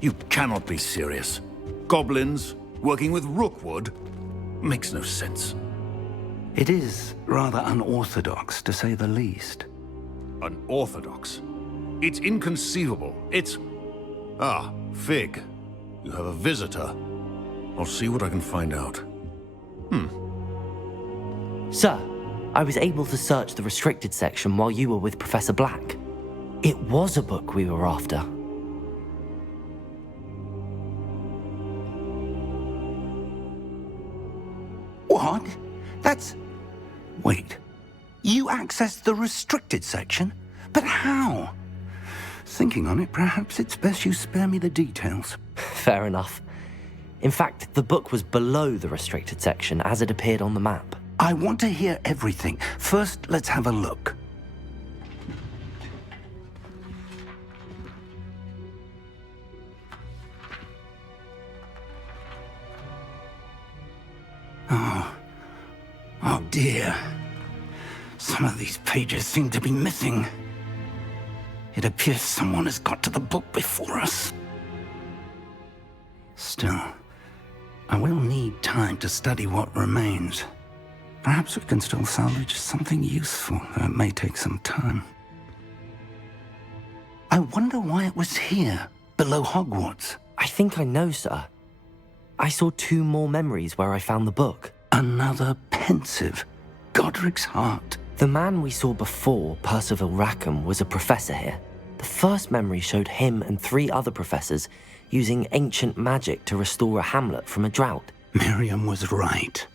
You cannot be serious. Goblins working with Rookwood? Makes no sense. It is rather unorthodox, to say the least. Unorthodox? It's inconceivable. It's... Ah, Fig. You have a visitor. I'll see what I can find out. Sir, I was able to search the restricted section while you were with Professor Black. It was a book we were after. What? That's... Wait. You accessed the restricted section? But how? Thinking on it, perhaps it's best you spare me the details. Fair enough. In fact, the book was below the restricted section as it appeared on the map. I want to hear everything. First, let's have a look. Oh dear. Some of these pages seem to be missing. It appears someone has got to the book before us. Still, I will need time to study what remains. Perhaps we can still salvage something useful, though it may take some time. I wonder why it was here, below Hogwarts. I think I know, sir. I saw 2 more memories where I found the book. Another pensive. Godric's heart. The man we saw before, Percival Rackham, was a professor here. The first memory showed him and 3 other professors using ancient magic to restore a hamlet from a drought. Miriam was right.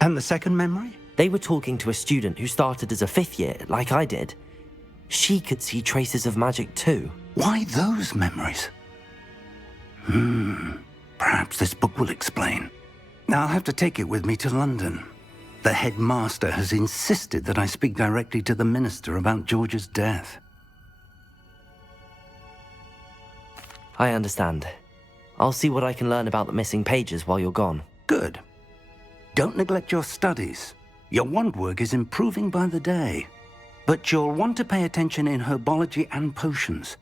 And the second memory? They were talking to a student who started as a 5th year, like I did. She could see traces of magic too. Why those memories? Perhaps this book will explain. Now I'll have to take it with me to London. The headmaster has insisted that I speak directly to the minister about George's death. I understand. I'll see what I can learn about the missing pages while you're gone. Good. Don't neglect your studies. Your wand work is improving by the day. But you'll want to pay attention in herbology and potions.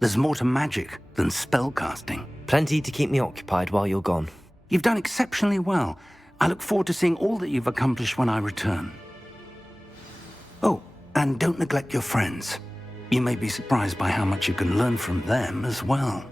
There's more to magic than spellcasting. Plenty to keep me occupied while you're gone. You've done exceptionally well. I look forward to seeing all that you've accomplished when I return. Oh, and don't neglect your friends. You may be surprised by how much you can learn from them as well.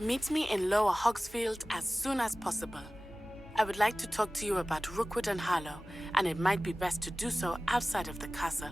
Meet me in Lower Hogsfield as soon as possible. I would like to talk to you about Rookwood and Harlow, and it might be best to do so outside of the castle.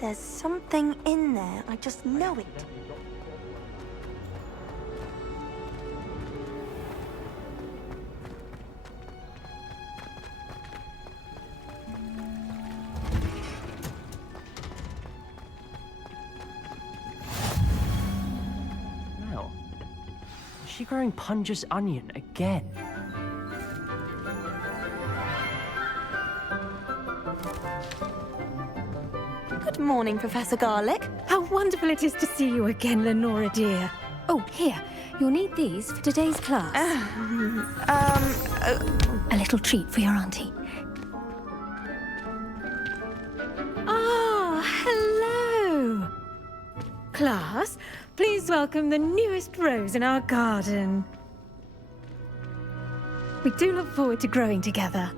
There's something in there, I just know it. Now, is she growing Punja's onion again? Good morning, Professor Garlick. How wonderful it is to see you again, Lenora dear. Oh, here. You'll need these for today's class. A little treat for your auntie. Ah, hello! Class, please welcome the newest rose in our garden. We do look forward to growing together.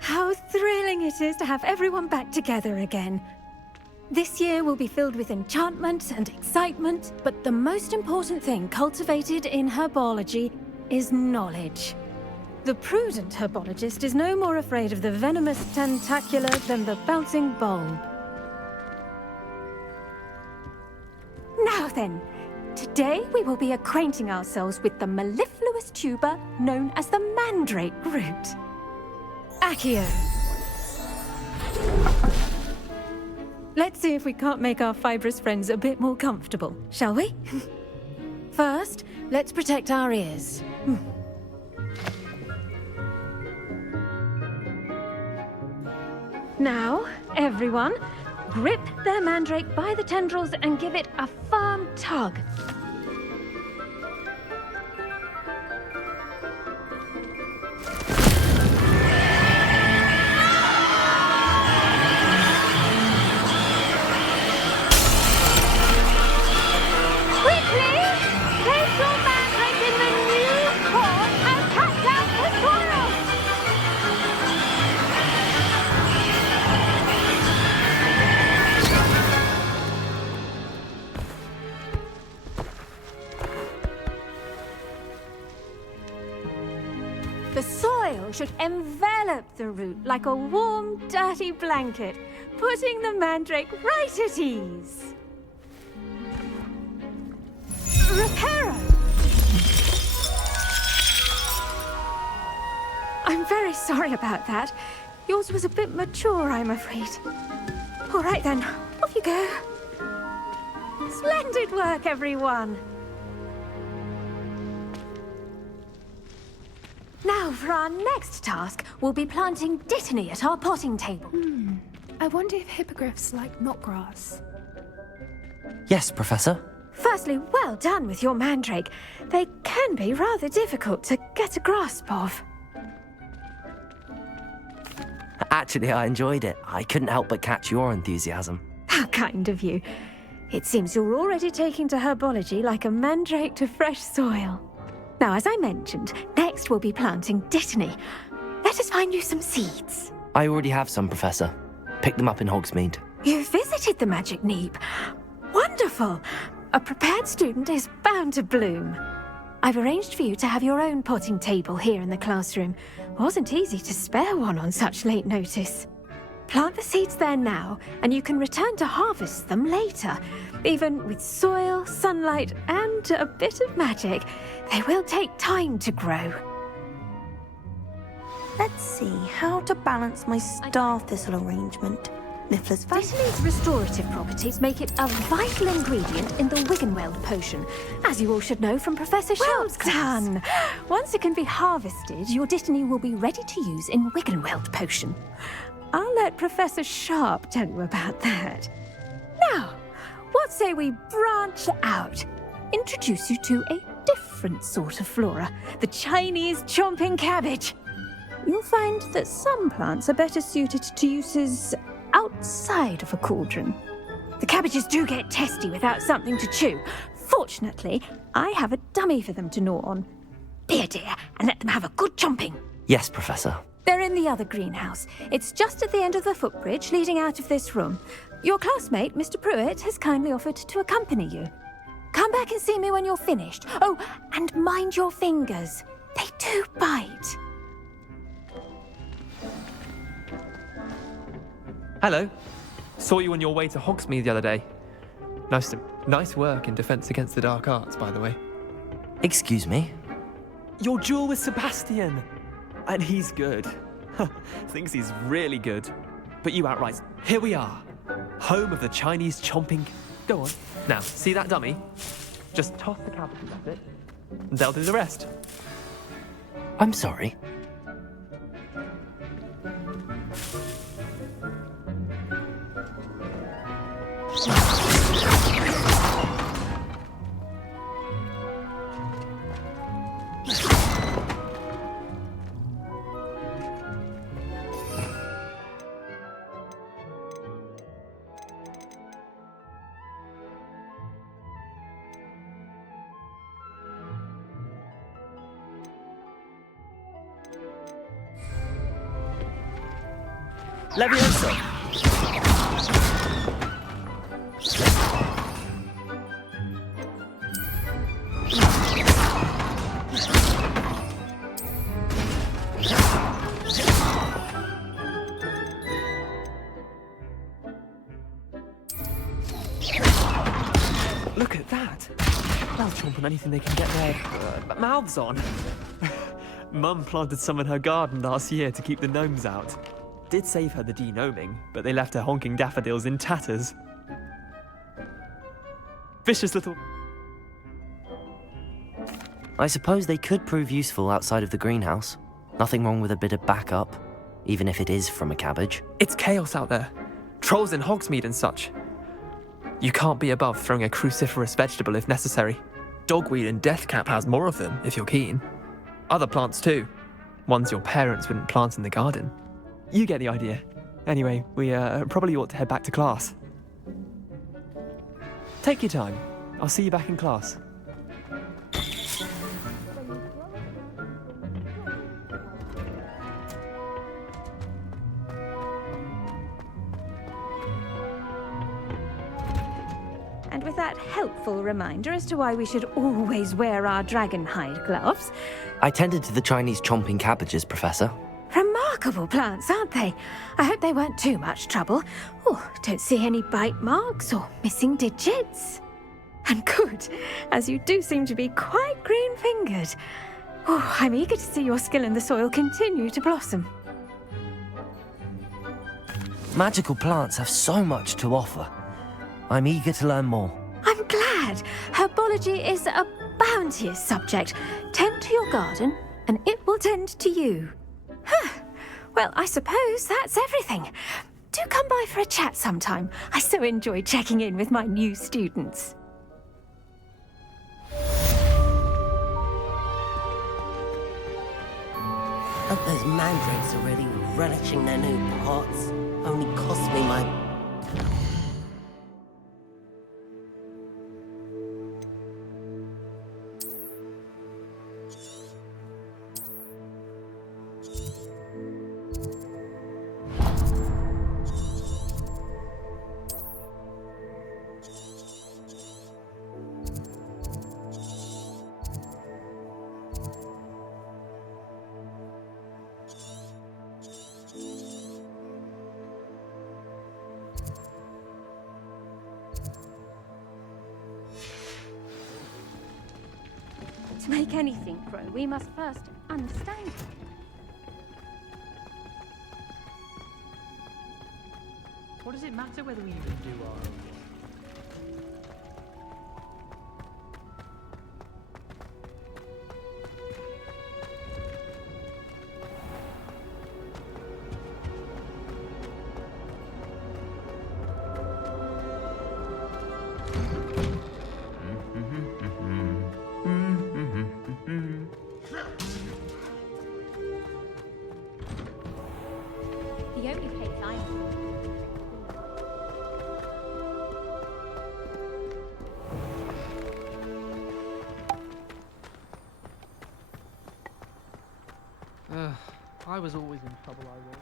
How thrilling it is to have everyone back together again. This year will be filled with enchantment and excitement, but the most important thing cultivated in herbology is knowledge. The prudent herbologist is no more afraid of the venomous tentacula than the bouncing bulb. Now then, today we will be acquainting ourselves with the mellifluous tuber known as the mandrake root. Accio. Let's see if we can't make our fibrous friends a bit more comfortable, shall we? First, let's protect our ears. Now, everyone, grip their mandrake by the tendrils and give it a firm tug. The soil should envelop the root like a warm, dirty blanket, putting the mandrake right at ease. Reparo! I'm very sorry about that. Yours was a bit mature, I'm afraid. All right then, off you go. Splendid work, everyone! Now, for our next task, we'll be planting dittany at our potting table. I wonder if hippogriffs like knotgrass. Yes, Professor. Firstly, well done with your mandrake. They can be rather difficult to get a grasp of. Actually, I enjoyed it. I couldn't help but catch your enthusiasm. How kind of you. It seems you're already taking to herbology like a mandrake to fresh soil. Now, as I mentioned, next we'll be planting dittany. Let us find you some seeds. I already have some, Professor. Picked them up in Hogsmeade. You visited the Magic Neep. Wonderful. A prepared student is bound to bloom. I've arranged for you to have your own potting table here in the classroom. Wasn't easy to spare one on such late notice. Plant the seeds there now, and you can return to harvest them later. Even with soil, sunlight, and a bit of magic, they will take time to grow. Let's see how to balance my star thistle arrangement. Niffler's Dittany's restorative properties make it a vital ingredient in the Wiggenweld potion, as you all should know from Professor Sharp's class. Well done! Once it can be harvested, your dittany will be ready to use in Wiggenweld potion. I'll let Professor Sharp tell you about that. Now, what say we branch out? Introduce you to a different sort of flora, the Chinese chomping cabbage. You'll find that some plants are better suited to uses outside of a cauldron. The cabbages do get testy without something to chew. Fortunately, I have a dummy for them to gnaw on. Be a dear and let them have a good chomping. Yes, Professor. They're in the other greenhouse. It's just at the end of the footbridge leading out of this room. Your classmate, Mr. Pruitt, has kindly offered to accompany you. Come back and see me when you're finished. Oh, and mind your fingers. They do bite. Hello. Saw you on your way to Hogsmeade the other day. Nice work in Defense Against the Dark Arts, by the way. Excuse me? Your duel with Sebastian! And he's good. Thinks he's really good. But you outright, here we are. Home of the Chinese chomping... Go on. Now, see that dummy? Just toss the cabbages at it, and they'll do the rest. I'm sorry. Levioso! Look at that! They'll chomp on anything they can get their mouths on. Mum planted some in her garden last year to keep the gnomes out. Did save her the de-gnoming, but they left her honking daffodils in tatters. Vicious little... I suppose they could prove useful outside of the greenhouse. Nothing wrong with a bit of backup, even if it is from a cabbage. It's chaos out there. Trolls in Hogsmeade and such. You can't be above throwing a cruciferous vegetable if necessary. Dogweed and deathcap has more of them, if you're keen. Other plants too. Ones your parents wouldn't plant in the garden. You get the idea. Anyway, we probably ought to head back to class. Take your time. I'll see you back in class. And with that helpful reminder as to why we should always wear our dragon hide gloves. I tended to the Chinese chomping cabbages, Professor. Remarkable plants, aren't they? I hope they weren't too much trouble. Oh, don't see any bite marks or missing digits. And good, as you do seem to be quite green-fingered. Oh, I'm eager to see your skill in the soil continue to blossom. Magical plants have so much to offer. I'm eager to learn more. I'm glad. Herbology is a bounteous subject. Tend to your garden, and it will tend to you. Huh. Well, I suppose that's everything. Do come by for a chat sometime. I so enjoy checking in with my new students. Hope those mandrakes are ready and relishing their new pots. Only cost me my... To make anything grow, we must first understand it. What does it matter whether we even do our own? The only place I know. I was always in trouble, I was.